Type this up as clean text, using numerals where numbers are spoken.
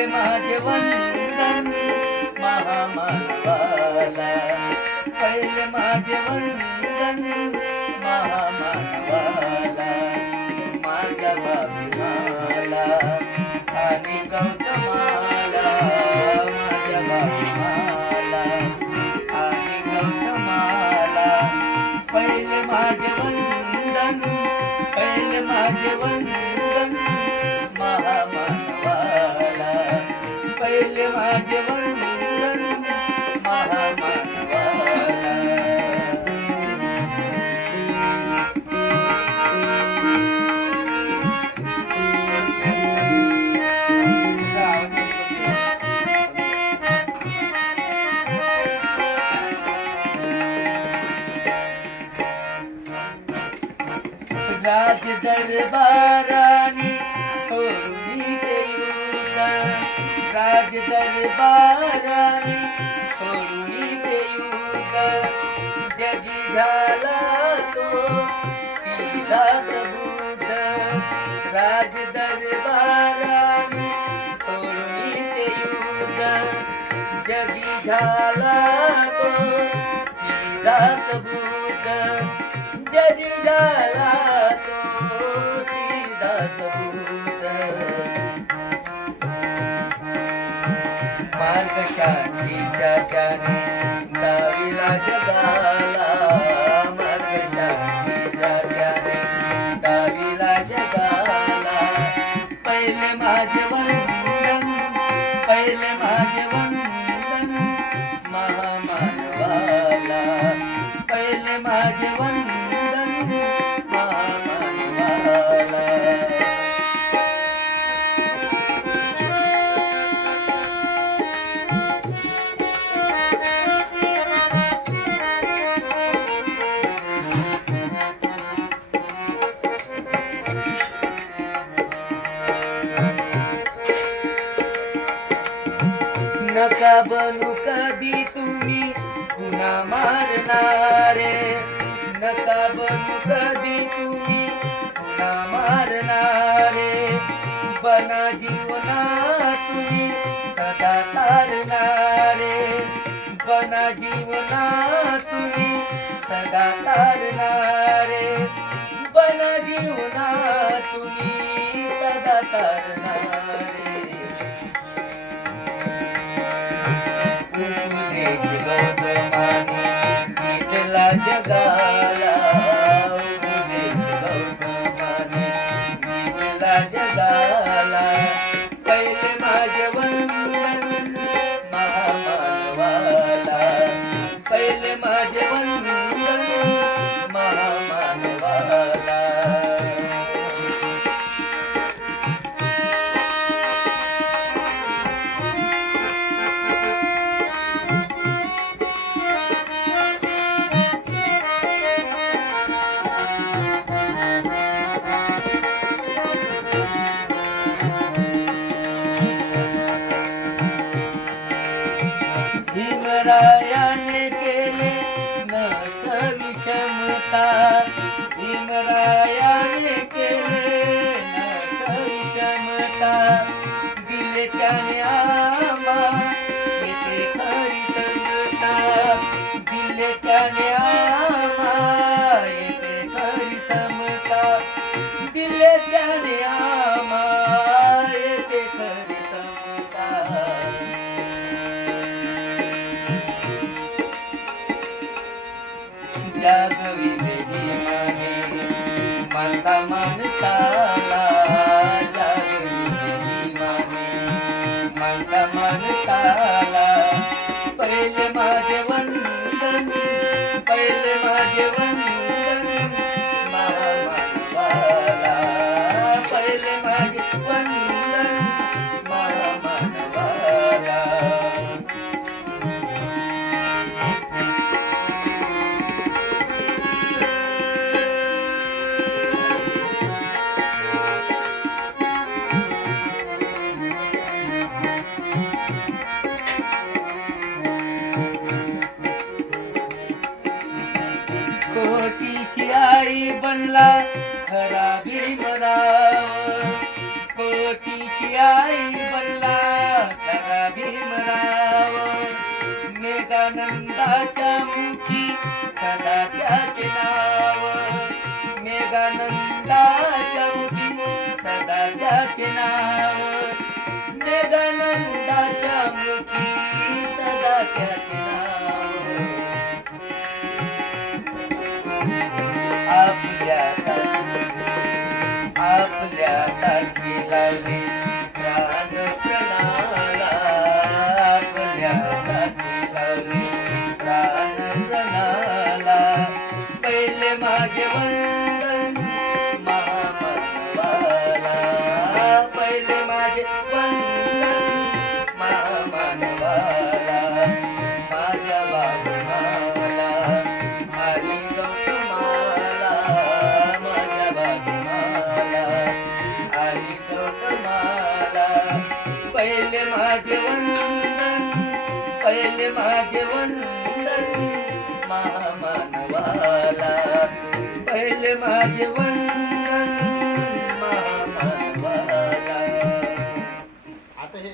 पहिले माझे वंदन महामानवाला, पहिले माझे वंदन महामानवाला, माझ्या बाबीमाला आणि गौतमाला, माझ्या बाबीमाला आणि गौतमाला, पहिले माझे वंदन, पहिले माझे वंदन महामानवाला, पहिले माझे वंदन महामानवाला. राज दरबारानी सोडून देऊन, राज दरबारानी सोडून देऊन, जगी झाला तो सिद्धार्थ बुद्ध, राज दरबारानी सोडून देऊन, जगी झाला तो सिद्धार्थ बुद्ध, जगी झाला तो सिद्धार्थ बुद्ध. मार्ग शांतीच्या त्याने दाविला जगाला, मार्ग शांतीच्या त्याने दाविला जगाला, पहिले माझे वंदन, पहिले माझे वंदन महामानवाला, पहिले माझे वंदन महामानवाला. नका बनू कधी तुम्ही गुन्हा मारणारे, नका बनू कधी तुम्ही गुन्हा मारणारे, बना जीवना तुम्ही सदा तारणारे, बना जीवना तुम्ही सदा तारणारे, बना जीवना तुम्ही सदा तारणारे. उपदेश गौतमाने दिला जगाला, उपदेश गौतमाने दिला जगाला, पहिले माझे वंदन महामानवाला, पहिले माझे वंदन महामानवाला. भीमरायाने केले नष्ट विषमता, भीमरायाने केले नष्ट विषमता, दिले त्याने आम्हा येथे खरी समता, दिले त्याने आम्हा येथे खरी समता, दिले त्याने आम्हा येथे खरी समता. जागविले भीमाने माणसा माणसाला, जागविले भीमाने माणसा माणसाला, पहिले माझे वंदन, पहिले माझे वंदन महामानवाला, पहिले माझे वंदन महामानवाला. कोटीची आई बनला खरा भीमराव, कोटीची आई बनला मेघानंदाच्या मुखी सदा त्याचे नाव मेघानंदाच्या मुखी सदा त्याचे नाव मेघानंदाच्या मुखी सदा त्याचे नाव आपल्यासाठी लावले प्राण प्रणाला आपल्यासाठी लावले प्राण प्रणाला पहिले माझे वंदन महामानवाला पहिले माझे वंदन महामानवाला माझ्या बाबूमाला आणि गौतमाला माझ्या बाबूमाला आणि गौतमाला पहिले माझे वंदन पहिले माझे वंदन महामानवाला पहिले माझे वंदन महामानवाला. आता हे